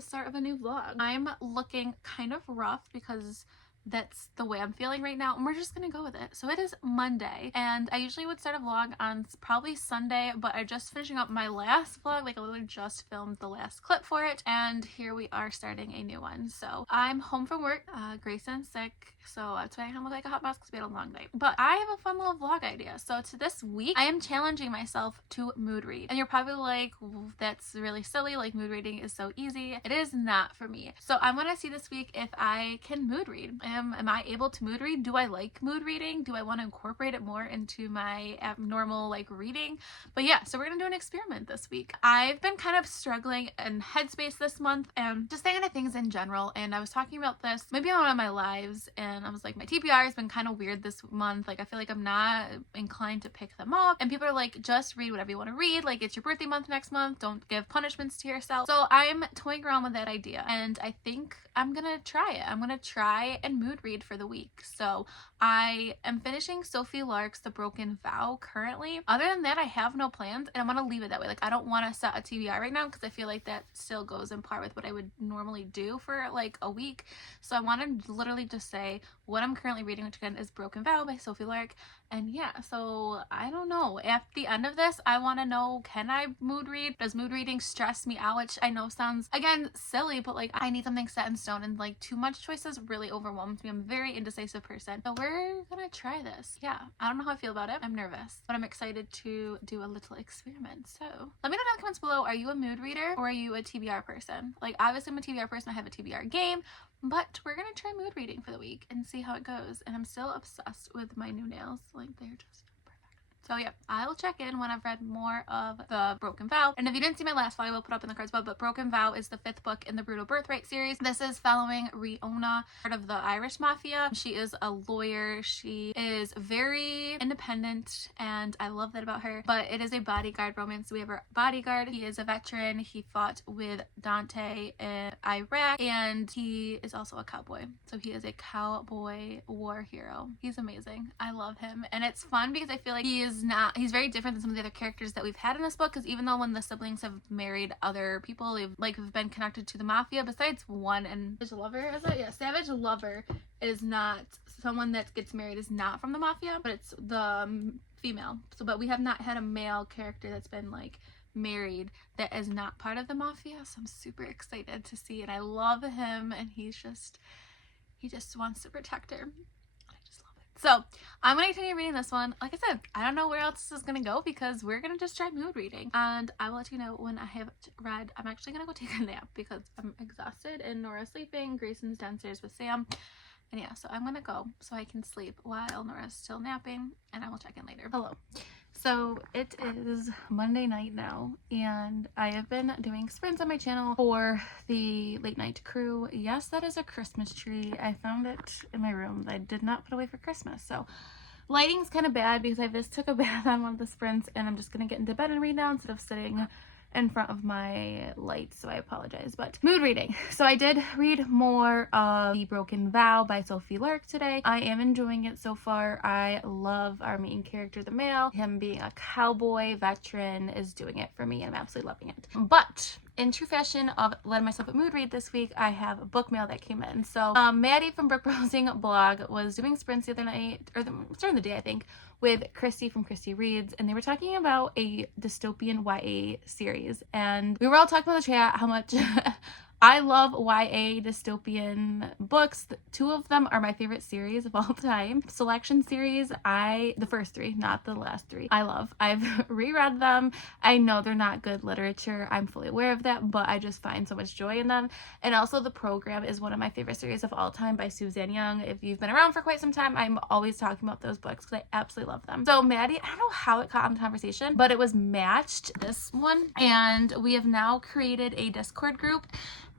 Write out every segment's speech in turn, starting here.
the start of a new vlog. I'm looking kind of rough because that's the way I'm feeling right now, and we're just gonna go with it. So it is Monday, and I usually would start a vlog on probably Sunday, but I'm just finishing up my last vlog. Like, I literally just filmed the last clip for it, and here we are starting a new one. So I'm home from work. Grayson's sick, so that's why I look like a hot mess because we had a long night. But I have a fun little vlog idea. So to this week, I am challenging myself to mood read, and you're probably like, that's really silly, like mood reading is so easy. It is not for me. So I'm gonna see this week if I can mood read. Am I able to mood read? Do I like mood reading? Do I want to incorporate it more into my abnormal like reading? But yeah, so we're gonna do an experiment this week. I've been kind of struggling in Headspace this month and just thinking of things in general, and I was talking about this maybe on one of my lives, and I was like, my TBR has been kind of weird this month. Like, I feel like I'm not inclined to pick them up, and people are like, just read whatever you want to read. Like, it's your birthday month next month, don't give punishments to yourself. So I'm toying around with that idea, and I think I'm gonna try it. I'm gonna try and mood read for the week. So I am finishing Sophie Lark's The Broken Vow currently. Other than that, I have no plans, and I'm gonna leave it that way. Like, I don't want to set a TBR right now because I feel like that still goes in par with what I would normally do for like a week. So I want to literally just say what I'm currently reading, which again is Broken Vow by Sophie Lark. And yeah, so I don't know. At the end of this, I want to know, can I mood read? Does mood reading stress me out? Which I know sounds, again, silly, but like, I need something set in stone, and like too much choices really overwhelms me. I'm a very indecisive person. So we're gonna try this. Yeah, I don't know how I feel about it. I'm nervous, but I'm excited to do a little experiment. So let me know in the comments below, are you a mood reader or are you a TBR person? Like, obviously I'm a TBR person. I have a TBR game. But we're gonna try mood reading for the week and see how it goes. And I'm still obsessed with my new nails. Like, they're just perfect. So yeah, I'll check in when I've read more of The Broken Vow. And if you didn't see my last vlog, I will put up in the cards above, but Broken Vow is the 5th book in the Brutal Birthright series. This is following Riona, part of the Irish Mafia. She is a lawyer. She is very independent, and I love that about her. But it is a bodyguard romance. We have our bodyguard. He is a veteran. He fought with Dante in Iraq, and he is also a cowboy. So he is a cowboy war hero. He's amazing. I love him. And it's fun because I feel like he's very different than some of the other characters that we've had in this book, because even though when the siblings have married other people, they've like been connected to the mafia, besides one, and Savage Lover, is it? Yeah, Savage Lover is not someone that gets married, is not from the mafia, but it's the female. So, but we have not had a male character that's been like married that is not part of the mafia, so I'm super excited to see, and I love him, and he just wants to protect her. So I'm going to continue reading this one. Like I said, I don't know where else this is going to go because we're going to just try mood reading. And I will let you know when I have read. I'm actually going to go take a nap because I'm exhausted, and Nora's sleeping. Grayson's downstairs with Sam. And yeah, so I'm going to go so I can sleep while Nora's still napping, and I will check in later. Hello. So it is Monday night now, and I have been doing sprints on my channel for the late night crew. Yes, that is a Christmas tree. I found it in my room that I did not put away for Christmas. So lighting's kind of bad because I just took a bath on one of the sprints, and I'm just going to get into bed and read now instead of sitting in front of my light, so I apologize. But mood reading. So I did read more of The Broken Vow by Sophie Lark today. I am enjoying it so far. I love our main character, the male. Him being a cowboy veteran is doing it for me, and I'm absolutely loving it. But in true fashion of letting myself a mood read this week, I have a book mail that came in. So Maddie from Book Browsing blog was doing sprints the other night, or during the day, I think, with Christy from Christy Reads, and they were talking about a dystopian YA series, and we were all talking about the chat how much I love YA dystopian books. Two of them are my favorite series of all time. Selection series, the first three, not the last three, I love. I've reread them. I know they're not good literature. I'm fully aware of that, but I just find so much joy in them. And also The Program is one of my favorite series of all time by Suzanne Young. If you've been around for quite some time, I'm always talking about those books because I absolutely love them. So Maddie, I don't know how it caught on the conversation, but it was matched, this one, and we have now created a Discord group.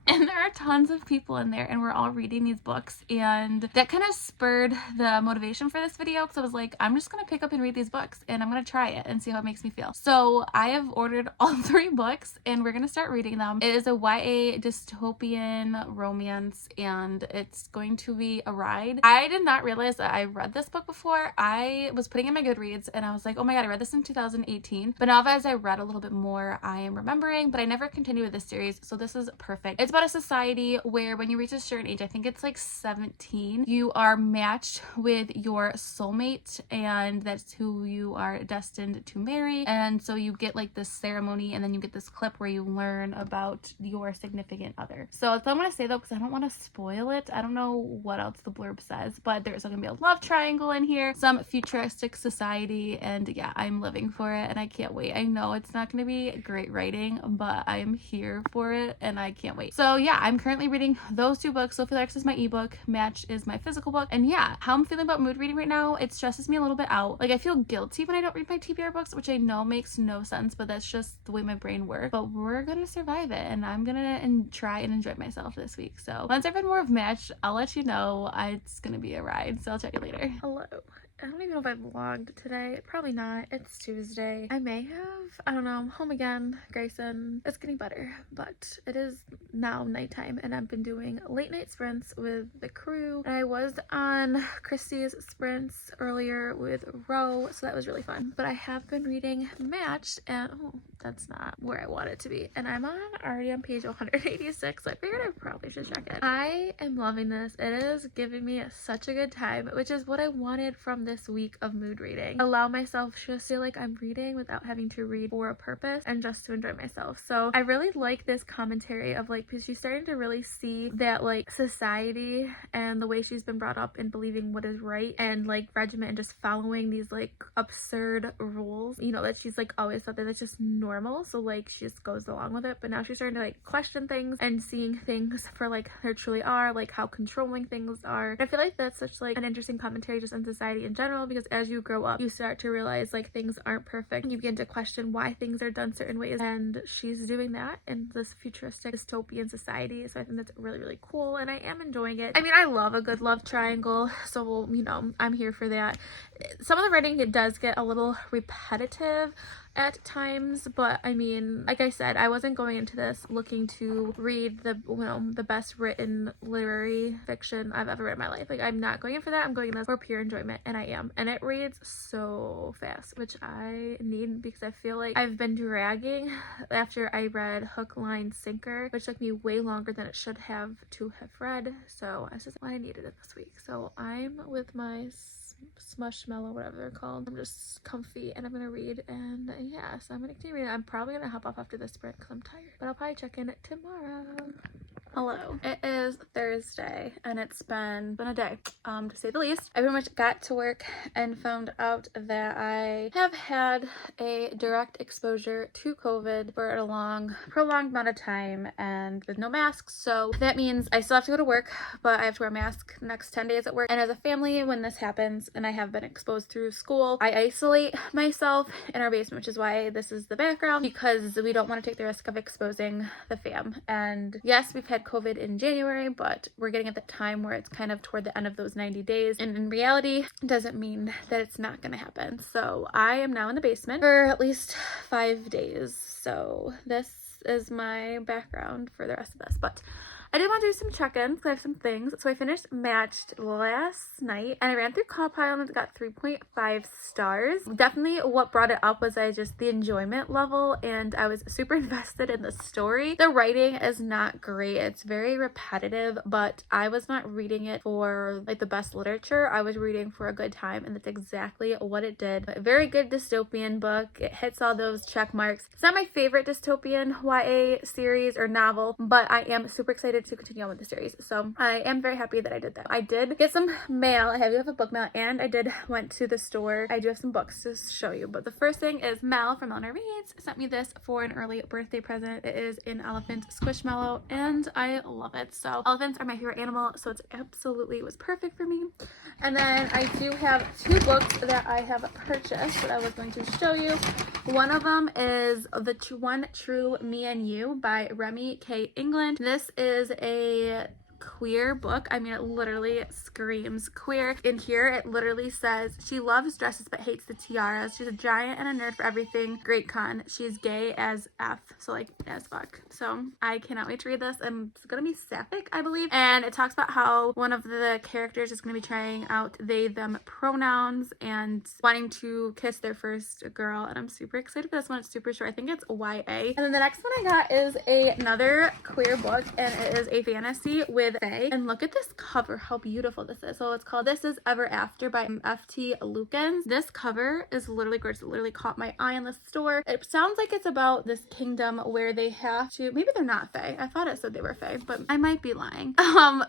And there are tons of people in there, and we're all reading these books, and that kind of spurred the motivation for this video, because I was like, I'm just gonna pick up and read these books, and I'm gonna try it and see how it makes me feel. So I have ordered all 3 books, and we're gonna start reading them. It is a YA dystopian romance, and it's going to be a ride. I did not realize that I read this book before. I was putting in my Goodreads, and I was like, oh my god, I read this in 2018, but now as I read a little bit more, I am remembering, but I never continued with this series, so this is perfect. It's about a society where when you reach a certain age, I think it's like 17, you are matched with your soulmate, and that's who you are destined to marry. And so you get like this ceremony, and then you get this clip where you learn about your significant other. So that's all I want to say though, because I don't want to spoil it. I don't know what else the blurb says, but there's gonna be a love triangle in here, some futuristic society, and yeah, I'm living for it and I can't wait. I know it's not gonna be great writing, but I am here for it and I can't wait. So yeah, I'm currently reading those two books. Sophie Larks is my ebook, Match is my physical book. And yeah, how I'm feeling about mood reading right now, it stresses me a little bit out. Like I feel guilty when I don't read my TBR books, which I know makes no sense, but that's just the way my brain works. But we're gonna survive it and I'm gonna try and enjoy myself this week. So once I've read more of Match, I'll let you know. It's gonna be a ride, so I'll chat you later. Hello. I don't even know if I vlogged today. Probably not. It's Tuesday. I may have. I don't know. I'm home again. Grayson. It's getting better, but it is now nighttime and I've been doing late night sprints with the crew. I was on Christy's sprints earlier with Ro, so that was really fun. But I have been reading Matched and oh, that's not where I want it to be. And I'm already on page 186, so I figured I probably should check it. I am loving this. It is giving me such a good time, which is what I wanted from this week of mood reading. Allow myself to just feel like I'm reading without having to read for a purpose and just to enjoy myself. So I really like this commentary of like, because she's starting to really see that like society and the way she's been brought up in believing what is right and like regiment and just following these like absurd rules, you know, that she's like always thought that it's just normal, so like she just goes along with it. But now she's starting to like question things and seeing things for like they truly are, like how controlling things are. And I feel like that's such like an interesting commentary just on society in general, because as you grow up you start to realize like things aren't perfect and you begin to question why things are done certain ways, and she's doing that in this futuristic dystopian society. So I think that's really, really cool and I am enjoying it. I mean, I love a good love triangle, so you know, I'm here for that. Some of the writing, it does get a little repetitive at times, but I mean, like I said, I wasn't going into this looking to read the, you know, the best written literary fiction I've ever read in my life. Like I'm not going in for that. I'm going in this for pure enjoyment, and I am. And it reads so fast, which I need, because I feel like I've been dragging after I read Hook, Line, Sinker, which took me way longer than it should have to have read. So I just, I needed it this week. So I'm with my Smushmallow, whatever they're called. I'm just comfy and I'm gonna read, and yeah, so I'm gonna continue reading. I'm probably gonna hop off after this sprint because I'm tired, but I'll probably check in tomorrow. Hello. It is Thursday and it's been a day, to say the least. I pretty much got to work and found out that I have had a direct exposure to COVID for a prolonged amount of time and with no masks. So that means I still have to go to work, but I have to wear a mask next 10 days at work. And as a family, when this happens and I have been exposed through school, I isolate myself in our basement, which is why this is the background, because we don't want to take the risk of exposing the fam. And yes, we've had COVID in January, but we're getting at the time where it's kind of toward the end of those 90 days, and in reality doesn't mean that it's not going to happen. So I am now in the basement for at least 5 days. So this is my background for the rest of this, but I did want to do some check-ins because I have some things. So I finished Matched last night and I ran through CowPile and it got 3.5 stars. Definitely what brought it up was the enjoyment level, and I was super invested in the story. The writing is not great. It's very repetitive, but I was not reading it for like the best literature. I was reading for a good time, and that's exactly what it did. A very good dystopian book. It hits all those check marks. It's not my favorite dystopian YA series or novel, but I am super excited to continue on with the series. So I am very happy that I did that. I did get some mail. I do have a book mail, and I went to the store. I do have some books to show you, but the first thing is Mel from Eleanor Reads sent me this for an early birthday present. It is an elephant squishmallow and I love it. So elephants are my favorite animal, so it was perfect for me. And then I do have 2 books that I have purchased that I was going to show you. One of them is The One True Me and You by Remy K. England. This is a queer book. I mean, it literally screams queer. In here, it literally says, she loves dresses but hates the tiaras. She's a giant and a nerd for everything. Great con. She's gay as F. So like as fuck. So I cannot wait to read this. And it's gonna be sapphic, I believe. And it talks about how one of the characters is gonna be trying out they, them pronouns and wanting to kiss their first girl. And I'm super excited for this one. It's super short. I think it's YA. And then the next one I got is another queer book, and it is a fantasy with fae. And look at this cover, how beautiful this is. So it's called This Is Ever After by F.T. Lukens. This cover is literally gorgeous. It literally caught my eye in the store. It sounds like it's about this kingdom where they have to, maybe they're not fae. I thought it said they were fae, but I might be lying.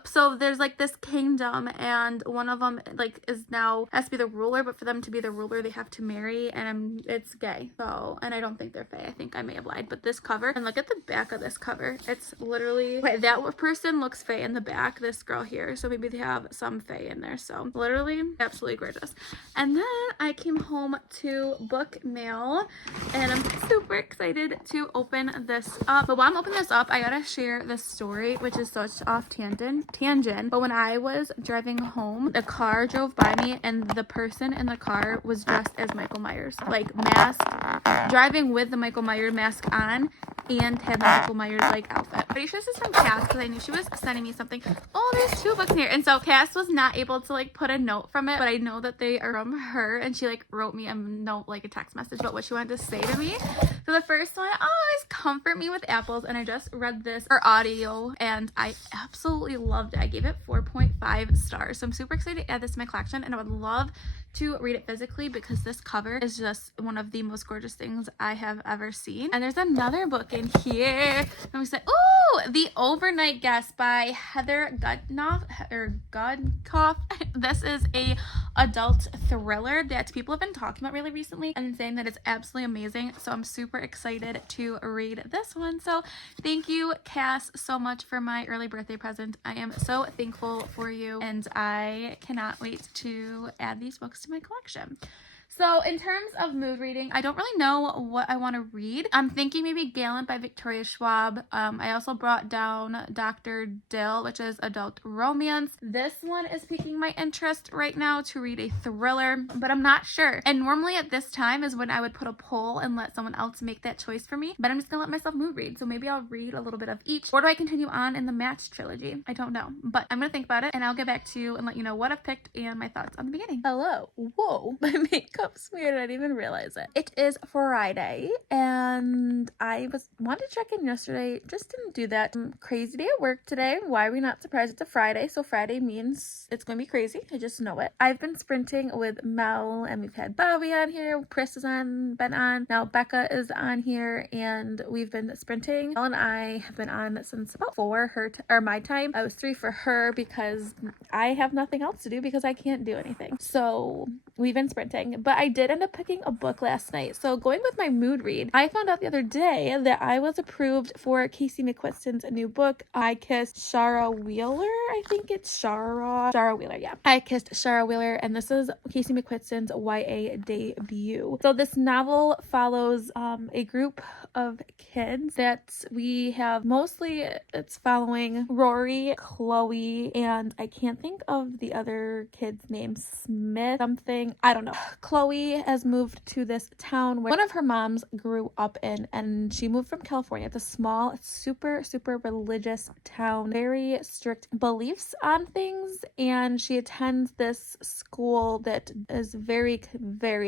So there's like this kingdom, and one of them like is now has to be the ruler, but for them to be the ruler they have to marry, and it's gay. So, and I don't think they're fae. I think I may have lied, but this cover, and look at the back of this cover. It's literally, wait, that person looks fae in the back, this girl here, so maybe they have some fae in there. So literally absolutely gorgeous. And then I came home to book mail, and I'm super excited to open this up. But while I'm opening this up, I gotta share this story, which is such off tangent. But when I was driving home, a car drove by me, and the person in the car was dressed as Michael Myers, like masked, driving with the Michael Myers mask on, and had the Michael Myers like outfit. Pretty sure this is from Cass, because I knew she was sending me something. Oh, there's 2 books in here. And so Cass was not able to like put a note from it, but I know that they are from her, and she like wrote me a note, like a text message about what she wanted to say to me. So the first one, always comfort me with apples, and I just read this or audio, and I absolutely loved it. I gave it 4.5 stars. So I'm super excited to add this to my collection, and I would love to read it physically because this cover is just one of the most gorgeous things I have ever seen. And there's another book in here. And we said, ooh, The Overnight Guest by Heather Gudkoff. This is a adult thriller that people have been talking about really recently and saying that it's absolutely amazing. So I'm super excited to read this one. So thank you, Cass, so much for my early birthday present. I am so thankful for you, and I cannot wait to add these books to my collection. So in terms of mood reading, I don't really know what I want to read. I'm thinking maybe Gallant by Victoria Schwab. I also brought down Dr. Dill, which is adult romance. This one is piquing my interest right now to read a thriller, but I'm not sure. And normally at this time is when I would put a poll and let someone else make that choice for me, but I'm just gonna let myself mood read. So maybe I'll read a little bit of each. Or do I continue on in the Match trilogy? I don't know, but I'm gonna think about it, and I'll get back to you and let you know what I've picked and my thoughts on the beginning. Hello. Whoa, my makeup smeared. I didn't even realize it. It is Friday, and I wanted to check in yesterday, just didn't do that. Crazy day at work today. Why are we not surprised it's a Friday? So Friday means it's gonna be crazy. I just know it. I've been sprinting with Mel, and we've had Bobby on here. Chris is been on. Now Becca is on here, and we've been sprinting. Mel and I have been on since about 4 my time. I was 3 for her because I have nothing else to do because I can't do anything. So we've been sprinting, but I did end up picking a book last night. So going with my mood read, I found out the other day that I was approved for Casey McQuiston's new book, I Kissed Shara Wheeler. I think it's Shara Wheeler, yeah. I Kissed Shara Wheeler, and this is Casey McQuiston's YA debut. So this novel follows a group of kids that we have mostly, it's following Rory, Chloe, and I can't think of the other kid's name, Smith something, I don't know. Chloe has moved to this town where one of her moms grew up in, and she moved from California. It's a small, super religious town, very strict beliefs on things, and she attends this school that is very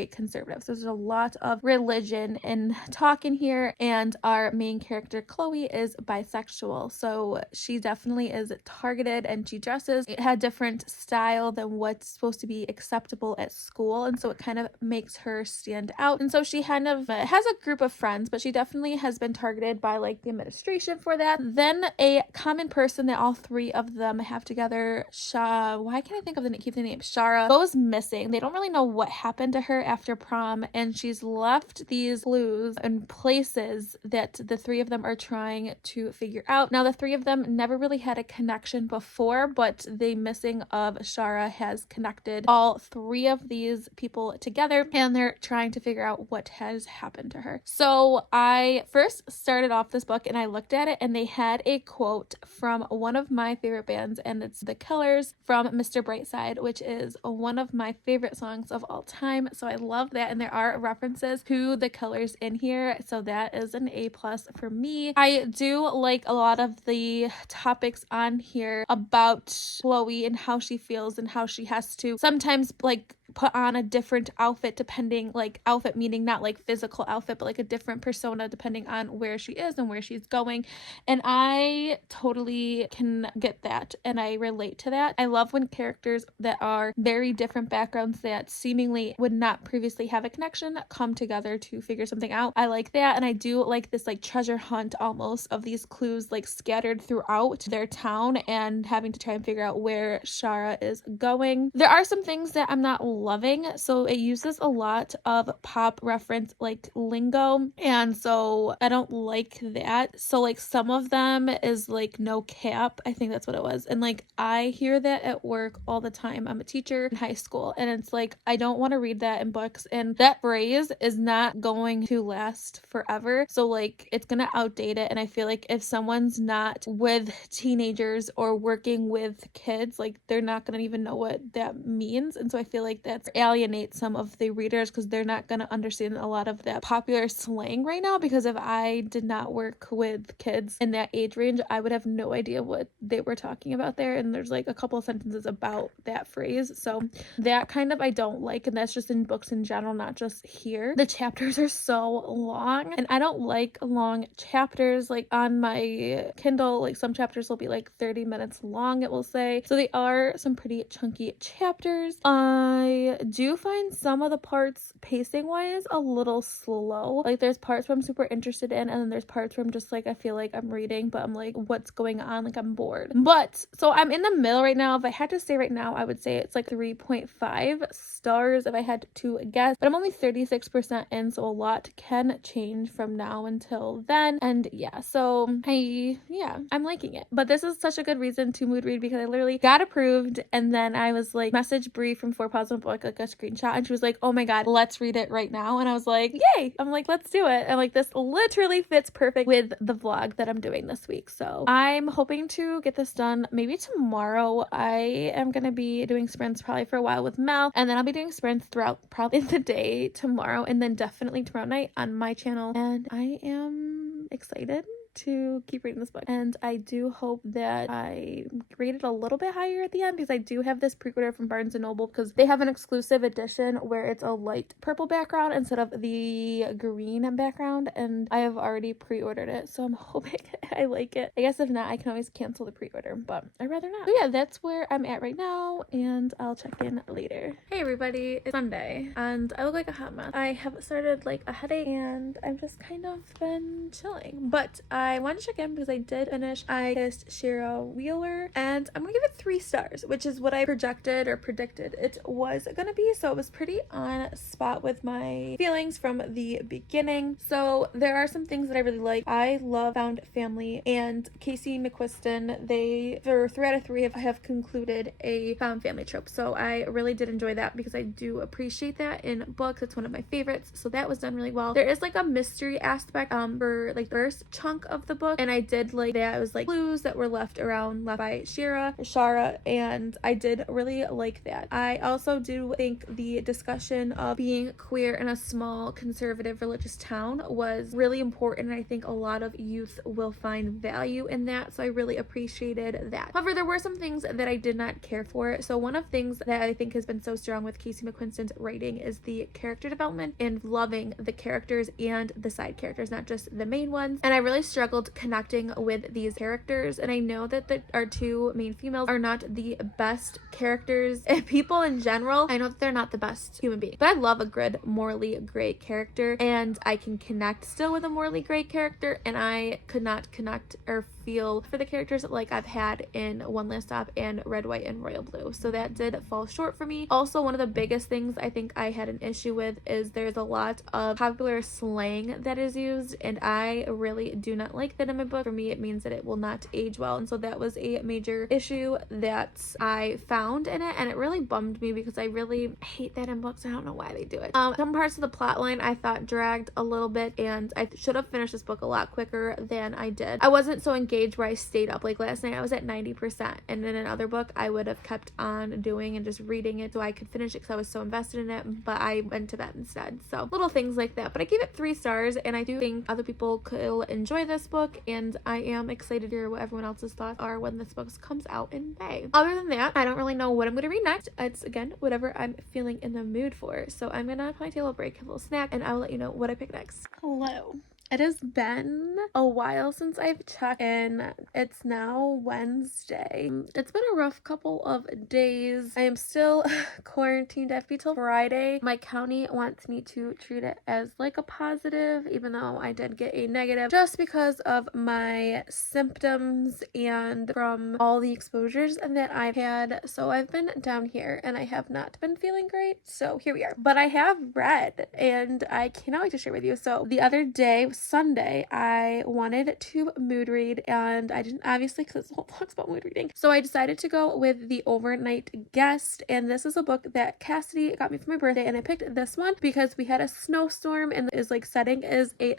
conservative. So there's a lot of religion and talk in here, and our main character Chloe is bisexual, so she definitely is targeted, and she dresses, it had different style than what's supposed to be acceptable at school, and so it kind of makes her stand out. And so she kind of has a group of friends, but she definitely has been targeted by like the administration for that. Then a common person that all 3 of them have together, why can't I think of keep the name? Shara goes missing. They don't really know what happened to her after prom, and she's left these clues and places that the 3 of them are trying to figure out. Now the 3 of them never really had a connection before, but the missing of Shara has connected all 3 of these people together, and they're trying to figure out what has happened to her. So I first started off this book and I looked at it, and they had a quote from one of my favorite bands, and it's The Killers from Mr. Brightside, which is one of my favorite songs of all time. So I love that, and there are references to The Killers in here, so that is an A+ for me. I do like a lot of the topics on here about Chloe and how she feels and how she has to sometimes like put on a different outfit depending, like outfit meaning not like physical outfit, but like a different persona depending on where she is and where she's going. And I totally can get that, and I relate to that. I love when characters that are very different backgrounds that seemingly would not previously have a connection come together to figure something out. I like that, and I do like this like treasure hunt almost of these clues like scattered throughout their town and having to try and figure out where Shara is going. There are some things that I'm not loving, so it uses a lot of pop reference like lingo, and so I don't like that. So like some of them is like no cap, I think that's what it was, and like I hear that at work all the time. I'm a teacher in high school, and it's like I don't want to read that in books, and that phrase is not going to last forever, so like it's gonna outdate it. And I feel like if someone's not with teenagers or working with kids, like they're not gonna even know what that means, and so I feel like that's alienates some of the readers because they're not gonna understand a lot of that popular slang right now, because if I did not work with kids in that age range, I would have no idea what they were talking about there, and there's like a couple of sentences about that phrase, so that kind of I don't like, and that's just in books in general, not just here. The chapters are so long, and I don't like long chapters. Like on my Kindle, like some chapters will be like 30 minutes long, it will say, so they are some pretty chunky chapters. I do find some of the parts pacing wise a little slow. Like there's parts where I'm super interested in, and then there's parts where I'm just like I feel like I'm reading but I'm like what's going on, like I'm bored. But so I'm in the middle right now. If I had to say right now, I would say it's like 3.5 stars if I had to guess, but I'm only 36% in, so a lot can change from now until then. And yeah, so I'm liking it. But this is such a good reason to mood read because I literally got approved, and then I was like message Brie from Four Paws on Book like a screenshot, and she was like, oh my god, let's read it right now. And I was like, yay. I'm like, let's do it. And like this literally fits perfect with the vlog that I'm doing this week, so I'm hoping to get this done maybe tomorrow. I am gonna be doing sprints probably for a while with Mel, and then I'll be doing sprints throughout probably the day tomorrow, and then definitely tomorrow night on my channel. And I am excited to keep reading this book, and I do hope that I rate it a little bit higher at the end, because I do have this pre-order from Barnes & Noble because they have an exclusive edition where it's a light purple background instead of the green background, and I have already pre-ordered it, so I'm hoping I like it. I guess if not, I can always cancel the pre-order, but I'd rather not. So yeah, that's where I'm at right now, and I'll check in later. Hey everybody, it's Sunday, and I look like a hot mess. I have started like a headache, and I've just kind of been chilling, but I wanted to check in because I did finish I Kissed Shara Wheeler, and I'm gonna give it 3 stars, which is what I projected or predicted it was gonna be, so it was pretty on spot with my feelings from the beginning. So there are some things that I really like. I love found family, and Casey McQuiston, they for 3 out of 3 have concluded a found family trope, so I really did enjoy that because I do appreciate that in books. It's one of my favorites, so that was done really well. There is like a mystery aspect for like the first chunk of the book, and I did like that. It was like clues that were left by Shara, and I did really like that. I also do think the discussion of being queer in a small conservative religious town was really important, and I think a lot of youth will find value in that, so I really appreciated that. However, there were some things that I did not care for. So one of the things that I think has been so strong with Casey McQuiston's writing is the character development and loving the characters and the side characters, not just the main ones, and I really struggled connecting with these characters. And I know that our 2 main females are not the best characters and people in general. I know that they're not the best human beings, but I love a good morally gray character, and I can connect still with a morally gray character, and I could not connect or feel for the characters like I've had in One Last Stop and Red, White, and Royal Blue, so that did fall short for me. Also, one of the biggest things I think I had an issue with is there's a lot of popular slang that is used, and I really do not not like that in my book. For me, it means that it will not age well. And so that was a major issue that I found in it, and it really bummed me because I really hate that in books. I don't know why they do it. Some parts of the plot line I thought dragged a little bit, and I should have finished this book a lot quicker than I did. I wasn't so engaged where I stayed up. Like last night I was at 90%, and in another book I would have kept on doing and just reading it so I could finish it because I was so invested in it, but I went to bed instead. So little things like that. But I gave it 3 stars, and I do think other people could enjoy this book, and I am excited to hear what everyone else's thoughts are when this book comes out in May. Other than that, I don't really know what I'm going to read next. It's again whatever I'm feeling in the mood for. So I'm gonna probably take a little break, have a little snack, and I will let you know what I pick next. Hello. It has been a while since I've checked in. It's now Wednesday. It's been a rough couple of days. I am still quarantined. I have to be till Friday. My county wants me to treat it as like a positive, even though I did get a negative, just because of my symptoms and from all the exposures that I've had. So I've been down here and I have not been feeling great. So here we are. But I have read, and I cannot wait to share with you. So the other day, Sunday, I wanted to mood read, and I didn't, obviously, because this whole vlog's about mood reading. So I decided to go with The Overnight Guest, and this is a book that Cassidy got me for my birthday, and I picked this one because we had a snowstorm, and is like setting is a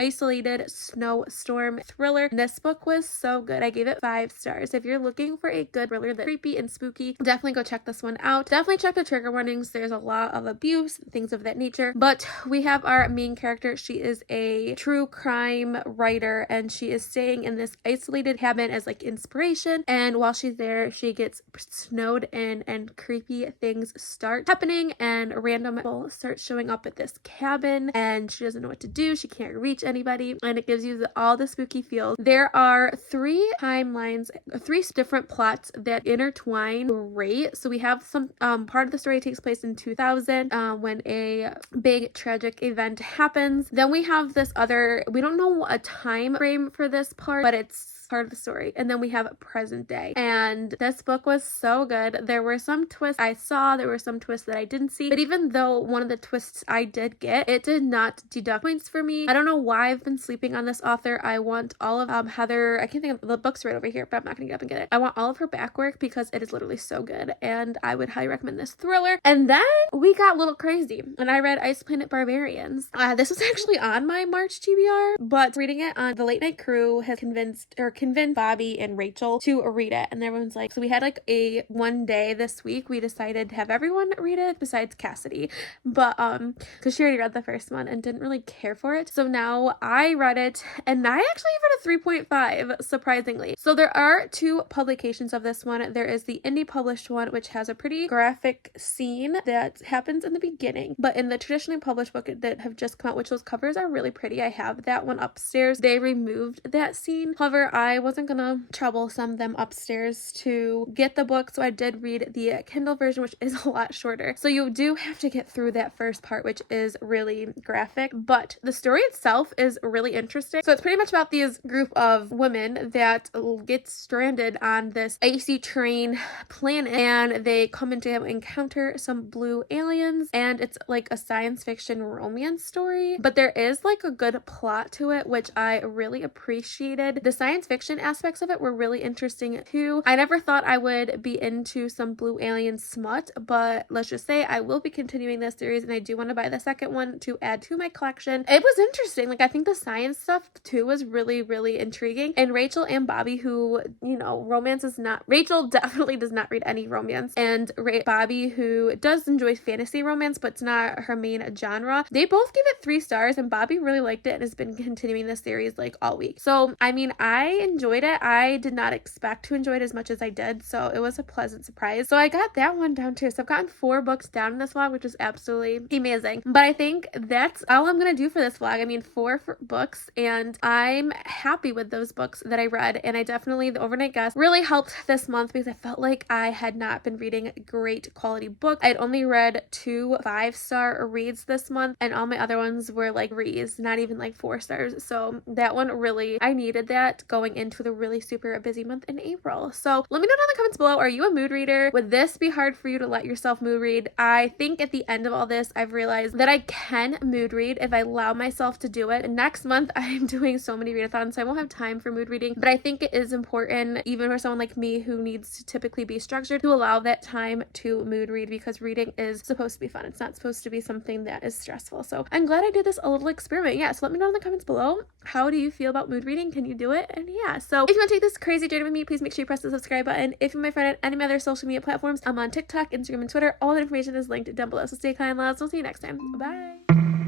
isolated snowstorm thriller. And this book was so good. I gave it 5 stars. If you're looking for a good thriller that's creepy and spooky, definitely go check this one out. Definitely check the trigger warnings. There's a lot of abuse, things of that nature. But we have our main character. She is a true crime writer, and she is staying in this isolated cabin as like inspiration, and while she's there she gets snowed in and creepy things start happening, and random people start showing up at this cabin, and she doesn't know what to do. She can't reach anybody, and it gives you all the spooky feels. There are 3 timelines, 3 different plots that intertwine great. So we have some part of the story takes place in 2000 when a big tragic event happens. Then we have this other, we don't know a time frame for this part, but it's part of the story. And then we have present day. And this book was so good. There were some twists I saw, there were some twists that I didn't see, but even though one of the twists I did get, it did not deduct points for me. I don't know why I've been sleeping on this author. I want all of Heather, I can't think of the book's right over here, but I'm not gonna get up and get it. I want all of her back work because it is literally so good, and I would highly recommend this thriller. And then we got a little crazy, and I read Ice Planet Barbarians. This was actually on my March TBR, but reading it on the Late Night Crew has convinced Bobby and Rachel to read it, and everyone's like, so we had like a one day this week we decided to have everyone read it besides Cassidy, but because she already read the first one and didn't really care for it. So now I read it, and I actually gave it a 3.5, surprisingly. So there are 2 publications of this one. There is the indie published one, which has a pretty graphic scene that happens in the beginning, but in the traditionally published book that have just come out, which those covers are really pretty, I have that one upstairs. They removed that scene. However, I wasn't gonna troublesome them upstairs to get the book, so I did read the Kindle version, which is a lot shorter. So you do have to get through that first part, which is really graphic, but the story itself is really interesting. So it's pretty much about these group of women that get stranded on this icy terrain planet, and they come into encounter some blue aliens, and it's like a science fiction romance story, but there is like a good plot to it, which I really appreciated. The science fiction aspects of it were really interesting too. I never thought I would be into some blue alien smut, but let's just say I will be continuing this series, and I do want to buy the second one to add to my collection. It was interesting. Like, I think the science stuff too was really, really intriguing. And Rachel and Bobby, who, you know, romance is not, Rachel definitely does not read any romance, and Bobby, who does enjoy fantasy romance, but it's not her main genre, they both gave it 3 stars, and Bobby really liked it and has been continuing the series like all week. So, I mean, I enjoyed it. I did not expect to enjoy it as much as I did, so it was a pleasant surprise. So I got that one down too. So I've gotten 4 books down in this vlog, which is absolutely amazing. But I think that's all I'm gonna do for this vlog. I mean, 4 books, and I'm happy with those books that I read, and I definitely, The Overnight Guest really helped this month because I felt like I had not been reading great quality books. I'd only read 2 5-star reads this month, and all my other ones were like 3s, not even like 4 stars. So that one really, I needed that going going into the really super busy month in April. So let me know down in the comments below, are you a mood reader? Would this be hard for you to let yourself mood read? I think at the end of all this, I've realized that I can mood read if I allow myself to do it. And next month, I'm doing so many readathons, so I won't have time for mood reading, but I think it is important, even for someone like me who needs to typically be structured, to allow that time to mood read, because reading is supposed to be fun. It's not supposed to be something that is stressful. So I'm glad I did this a little experiment. Yeah, so let me know in the comments below, how do you feel about mood reading? Can you do it? And yeah, so if you want to take this crazy journey with me, please make sure you press the subscribe button. If you're my friend on any of my other social media platforms, I'm on TikTok, Instagram, and Twitter. All the information is linked down below. So stay kind, loves. We'll see you next time. Bye.